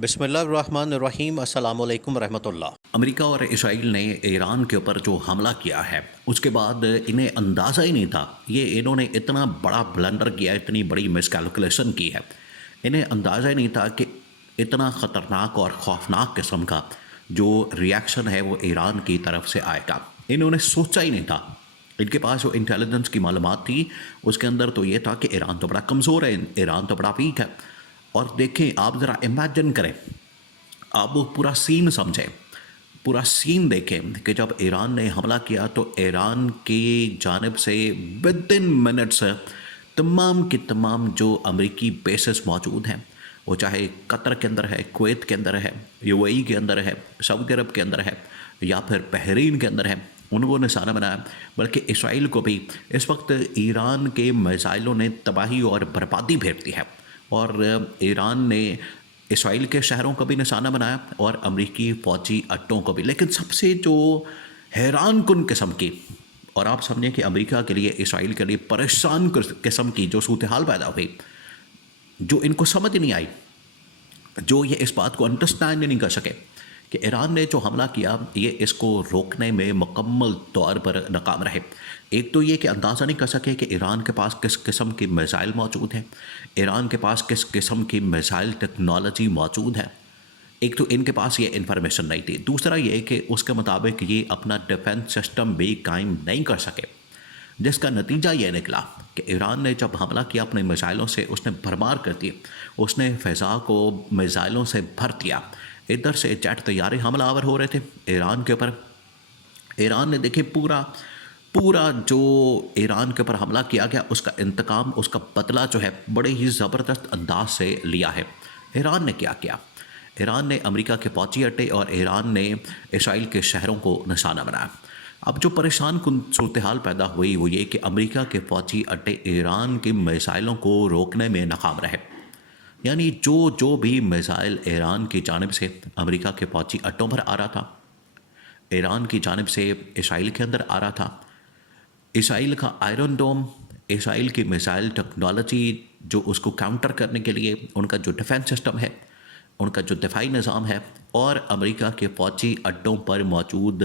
بسم اللہ الرحمن الرحیم، السلام علیکم ورحمۃ اللہ۔ امریکہ اور اسرائیل نے ایران کے اوپر جو حملہ کیا ہے اس کے بعد انہیں اندازہ ہی نہیں تھا، انہوں نے اتنا بڑا بلنڈر کیا، اتنی بڑی مس کیلکولیشن کی ہے۔ انہیں اندازہ ہی نہیں تھا کہ اتنا خطرناک اور خوفناک قسم کا جو ریاکشن ہے وہ ایران کی طرف سے آئے گا۔ انہوں نے سوچا ہی نہیں تھا۔ ان کے پاس جو انٹیلیجنس کی معلومات تھی اس کے اندر تو یہ تھا کہ ایران تو بڑا کمزور ہے، ایران تو بڑا ویک ہے۔ اور دیکھیں، آپ ذرا امیجن کریں، آپ وہ پورا سین سمجھیں، پورا سین دیکھیں کہ جب ایران نے حملہ کیا تو ایران کی جانب سے ود ان منٹس تمام کی تمام جو امریکی بیسز موجود ہیں، وہ چاہے قطر کے اندر ہے، کویت کے اندر ہے، یو اے ای کے اندر ہے، سعودی عرب کے اندر ہے، یا پھر بحرین کے اندر ہے، ان کو نشانہ بنایا۔ بلکہ اسرائیل کو بھی اس وقت ایران کے میزائلوں نے تباہی اور بربادی بھیج دی ہے، اور ایران نے اسرائیل کے شہروں کو بھی نشانہ بنایا اور امریکی فوجی اڈوں کو بھی۔ لیکن سب سے جو حیران کن قسم کی، اور آپ سمجھیں کہ امریکہ کے لیے، اسرائیل کے لیے پریشان قسم کی جو صورتحال پیدا ہوئی، جو ان کو سمجھ نہیں آئی، جو یہ اس بات کو انڈرسٹینڈ نہیں کر سکے کہ ایران نے جو حملہ کیا یہ اس کو روکنے میں مکمل طور پر ناکام رہے۔ ایک تو یہ کہ اندازہ نہیں کر سکے کہ ایران کے پاس کس قسم کی میزائل موجود ہیں، ایران کے پاس کس قسم کی میزائل ٹیکنالوجی موجود ہے۔ ایک تو ان کے پاس یہ انفارمیشن نہیں تھی، دوسرا یہ کہ اس کے مطابق یہ اپنا ڈیفنس سسٹم بھی قائم نہیں کر سکے، جس کا نتیجہ یہ نکلا کہ ایران نے جب حملہ کیا اپنے میزائلوں سے، اس نے بھرمار کر دی، اس نے فضا کو میزائلوں سے بھر دیا۔ ادھر سے جیٹ طیارے حملہ آور ہو رہے تھے ایران کے اوپر۔ ایران نے دیکھے پورا جو ایران کے اوپر حملہ کیا گیا، اس کا انتقام، اس کا بدلہ جو ہے بڑے ہی زبردست انداز سے لیا ہے۔ ایران نے کیا کیا؟ ایران نے امریکہ کے فوجی اڈے اور ایران نے اسرائیل کے شہروں کو نشانہ بنایا۔ اب جو پریشان کن صورتحال پیدا ہوئی وہ یہ کہ امریکہ کے فوجی اڈے ایران کے میزائلوں کو روکنے میں ناکام رہے۔ یعنی جو بھی میزائل ایران کی جانب سے امریکہ کے فوجی اڈوں پر آ رہا تھا، ایران کی جانب سے اسرائیل کے اندر آ رہا تھا، اسرائیل کا آئرن ڈوم، اسرائیل کی میزائل ٹیکنالوجی جو اس کو کاؤنٹر کرنے کے لیے ان کا جو ڈیفنس سسٹم ہے، ان کا جو دفاعی نظام ہے، اور امریکہ کے فوجی اڈوں پر موجود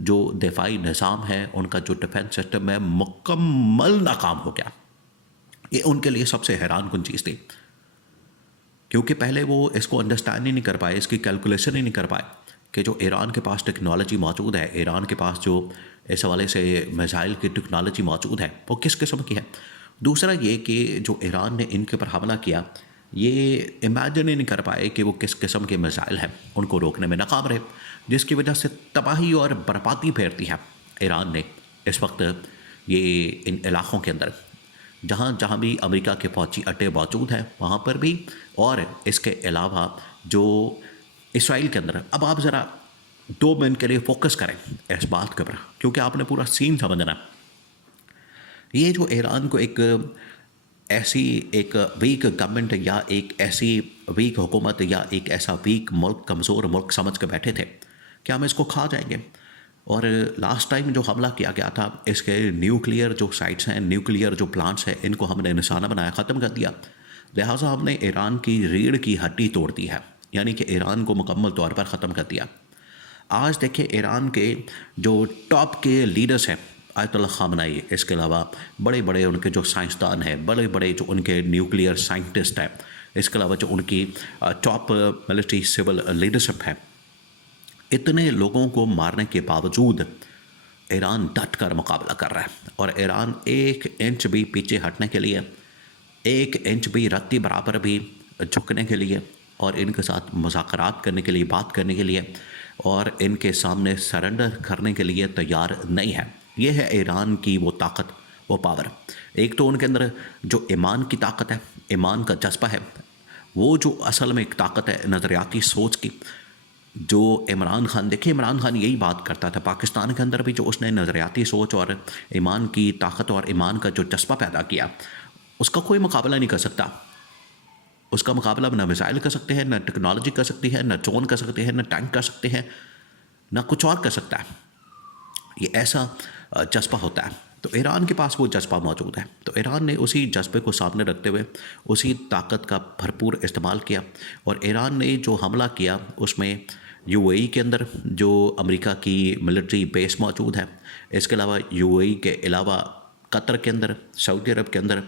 جو دفاعی نظام ہے، ان کا جو ڈیفنس سسٹم ہے، مکمل ناکام ہو گیا۔ یہ ان کے لیے سب سے حیران کن چیز تھی، کیونکہ پہلے وہ اس کو انڈرسٹینڈ ہی نہیں کر پائے، اس کی کیلکولیشن ہی نہیں کر پائے کہ جو ایران کے پاس ٹیکنالوجی موجود ہے، ایران کے پاس جو اس حوالے سے میزائل کی ٹیکنالوجی موجود ہے وہ کس قسم کی ہے۔ دوسرا یہ کہ جو ایران نے ان کے اوپر حملہ کیا، یہ امیجن ہی نہیں کر پائے کہ وہ کس قسم کے میزائل ہیں، ان کو روکنے میں ناکام رہے، جس کی وجہ سے تباہی اور بربادی پھیرتی ہے ایران نے اس وقت یہ ان علاقوں کے اندر، جہاں جہاں بھی امریکہ کے فوجی اڈے موجود ہیں وہاں پر بھی، اور اس کے علاوہ جو اسرائیل کے اندر۔ اب آپ ذرا 2 منٹ کے لیے فوکس کریں اس بات کے اوپر، کیونکہ آپ نے پورا سین سمجھنا۔ یہ جو ایران کو ایک ویک گورنمنٹ یا ایک ایسی ویک حکومت یا ایک ایسا ویک ملک، کمزور ملک سمجھ کے بیٹھے تھے کہ ہم اس کو کھا جائیں گے، اور لاسٹ ٹائم جو حملہ کیا گیا تھا اس کے نیوکلیئر جو سائٹس ہیں، نیوکلیئر جو پلانٹس ہیں، ان کو ہم نے نشانہ بنایا، ختم کر دیا۔ لہٰذا ہم نے ایران کی ریڑھ کی ہڈی توڑ دی ہے، یعنی کہ ایران کو مکمل طور پر ختم کر دیا۔ آج دیکھیں ایران کے جو ٹاپ کے لیڈرز ہیں، آیت اللہ خامنائی، اس کے علاوہ بڑے بڑے ان کے جو سائنسدان ہیں، بڑے بڑے جو ان کے نیوکلیئر سائنٹسٹ ہیں، اس کے علاوہ جو ان کی ٹاپ ملٹری سول لیڈرشپ ہے، اتنے لوگوں کو مارنے کے باوجود ایران ڈٹ کر مقابلہ کر رہا ہے، اور ایران 1 انچ بھی پیچھے ہٹنے کے لیے، 1 انچ بھی رتی برابر بھی جھکنے کے لیے، اور ان کے ساتھ مذاکرات کرنے کے لیے، بات کرنے کے لیے، اور ان کے سامنے سرنڈر کرنے کے لیے تیار نہیں ہے۔ یہ ہے ایران کی وہ طاقت، وہ پاور۔ ایک تو ان کے اندر جو ایمان کی طاقت ہے، ایمان کا جذبہ ہے، وہ جو اصل میں ایک طاقت ہے نظریاتی سوچ کی، جو عمران خان، دیکھیں عمران خان یہی بات کرتا تھا پاکستان کے اندر بھی، جو اس نے نظریاتی سوچ اور ایمان کی طاقت اور ایمان کا جو جذبہ پیدا کیا، اس کا کوئی مقابلہ نہیں کر سکتا۔ اس کا مقابلہ نہ میزائل کر سکتے ہیں، نہ ٹیکنالوجی کر سکتی ہے، نہ ڈرون کر سکتے ہیں، نہ ٹینک کر سکتے ہیں، نہ کچھ اور کر سکتا ہے۔ یہ ایسا جذبہ ہوتا ہے تو ایران کے پاس وہ جذبہ موجود ہے، تو ایران نے اسی جذبے کو سامنے رکھتے ہوئے اسی طاقت کا بھرپور استعمال کیا، اور ایران نے جو حملہ کیا اس میں یو اے ای کے اندر جو امریکہ کی ملٹری بیس موجود ہے، اس کے علاوہ یو اے ای کے علاوہ قطر کے اندر، سعودی عرب کے اندر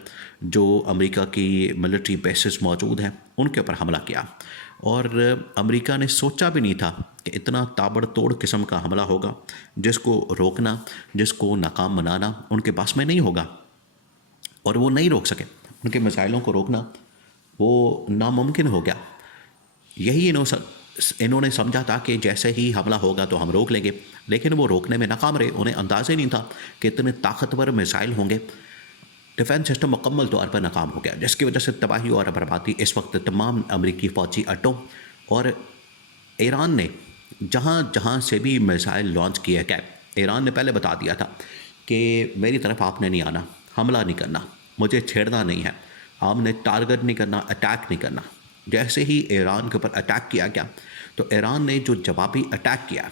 جو امریکہ کی ملٹری بیسز موجود ہیں ان کے اوپر حملہ کیا، اور امریکہ نے سوچا بھی نہیں تھا کہ اتنا تابڑ توڑ قسم کا حملہ ہوگا، جس کو روکنا، جس کو ناکام بنانا ان کے پاس میں نہیں ہوگا، اور وہ نہیں روک سکے، ان کے میزائلوں کو روکنا وہ ناممکن ہو گیا۔ یہی انہوں نے سمجھا تھا کہ جیسے ہی حملہ ہوگا تو ہم روک لیں گے، لیکن وہ روکنے میں ناکام رہے۔ انہیں اندازہ ہی نہیں تھا کہ اتنے طاقتور میزائل ہوں گے۔ ڈیفینس سسٹم مکمل طور پر ناکام ہو گیا، جس کی وجہ سے تباہی اور بربادی اس وقت تمام امریکی فوجی اڈوں اور ایران نے جہاں جہاں سے بھی میزائل لانچ کیے گئے، ایران نے پہلے بتا دیا تھا کہ میری طرف آپ نے نہیں آنا، حملہ نہیں کرنا، مجھے چھیڑنا نہیں ہے، آپ نے ٹارگٹ نہیں کرنا، اٹیک نہیں کرنا۔ جیسے ہی ایران کے اوپر اٹیک کیا گیا تو ایران نے جو جوابی اٹیک کیا،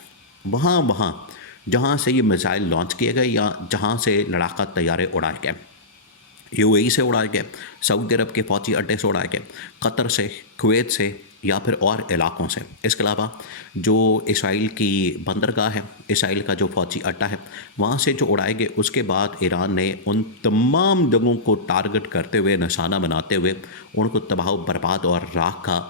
وہاں جہاں سے یہ میزائل لانچ کیے گئے یا جہاں سے لڑاکا طیارے اڑائے گئے، یو اے ای سے اڑائے گئے، سعودی عرب کے فوجی اڈے سے اڑائے گئے، قطر سے، کویت سے یا پھر اور علاقوں سے۔ اس کے علاوہ جو اسرائیل کی بندرگاہ ہے، اسرائیل کا جو فوجی اڈا ہے، وہاں سے جو اڑائے گئے، اس کے بعد ایران نے ان تمام جگہوں کو ٹارگٹ کرتے ہوئے، نشانہ بناتے ہوئے ان کو تباہ و برباد اور راکھ کا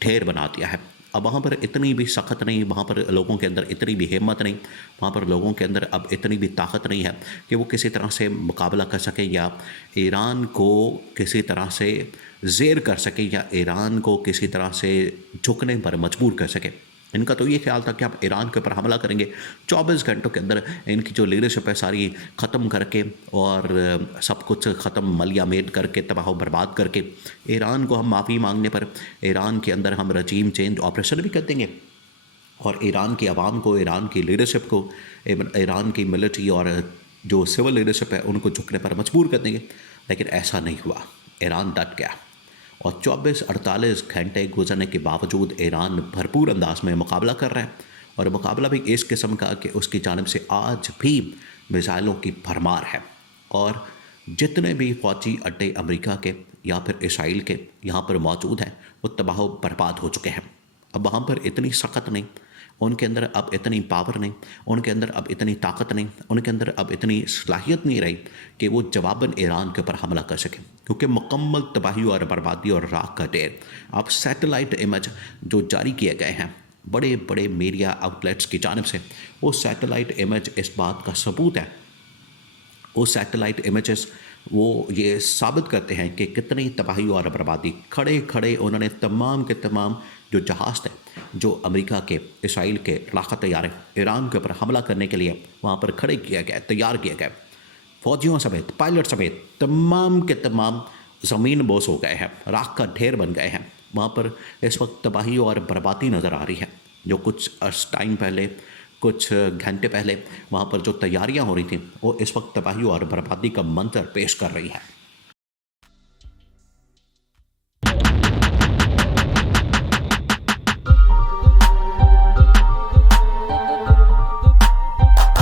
ڈھیر بنا دیا ہے۔ اب وہاں پر اتنی بھی سخت نہیں، وہاں پر لوگوں کے اندر اتنی بھی ہمت نہیں، وہاں پر لوگوں کے اندر اب اتنی بھی طاقت نہیں ہے کہ وہ کسی طرح سے مقابلہ کر سکیں یا ایران کو کسی طرح سے زیر کر سکے یا ایران کو کسی طرح سے جھکنے پر مجبور کر سکے۔ ان کا تو یہ خیال تھا کہ آپ ایران کے اوپر حملہ کریں گے، 24 گھنٹوں کے اندر ان کی جو لیڈرشپ ہے ساری ختم کر کے اور سب کچھ ختم ملیا میٹ کر کے، تباہ و برباد کر کے، ایران کو ہم معافی مانگنے پر ایران کے اندر ہم رجیم چینج آپریشن بھی کر دیں گے، اور ایران کی عوام کو، ایران کی لیڈرشپ کو، ایران کی ملٹری اور جو سول لیڈرشپ ہے ان کو جھکنے پر مجبور کر دیں گے۔ لیکن ایسا نہیں ہوا، ایران ڈٹ گیا، اور 24-48 گھنٹے گزرنے کے باوجود ایران بھرپور انداز میں مقابلہ کر رہا ہے، اور مقابلہ بھی اس قسم کا کہ اس کی جانب سے آج بھی میزائلوں کی بھرمار ہے، اور جتنے بھی فوجی اڈے امریکہ کے یا پھر اسرائیل کے یہاں پر موجود ہیں وہ تباہ و برباد ہو چکے ہیں۔ اب وہاں پر اتنی سخت نہیں، ان کے اندر اب اتنی پاور نہیں، ان کے اندر اب اتنی طاقت نہیں، ان کے اندر اب اتنی صلاحیت نہیں رہی کہ وہ جواباً ایران کے اوپر حملہ کر سکیں، کیونکہ مکمل تباہی اور بربادی اور راکھ کا ڈھیر۔ اب سیٹلائٹ امیج جو جاری کیے گئے ہیں بڑے بڑے میڈیا آؤٹلیٹس کی جانب سے، وہ سیٹلائٹ امیج اس بات کا ثبوت ہے، وہ سیٹلائٹ امیجز وہ یہ ثابت کرتے ہیں کہ کتنی تباہی اور بربادی کھڑے کھڑے انہوں نے تمام کے تمام جو جہاز تھے، جو امریکہ کے، اسرائیل کے لڑاکا طیارے ایران کے اوپر حملہ کرنے کے لیے وہاں پر کھڑے کیے گئے، تیار کیے گئے، فوجیوں سمیت، پائلٹ سمیت تمام کے تمام زمین بوس ہو گئے ہیں، راکھ کا ڈھیر بن گئے ہیں۔ وہاں پر اس وقت تباہی اور بربادی نظر آ رہی ہے، جو کچھ ٹائم پہلے، کچھ گھنٹے پہلے وہاں پر جو تیاریاں ہو رہی تھیں وہ اس وقت تباہی اور بربادی کا منظر پیش کر رہی ہے۔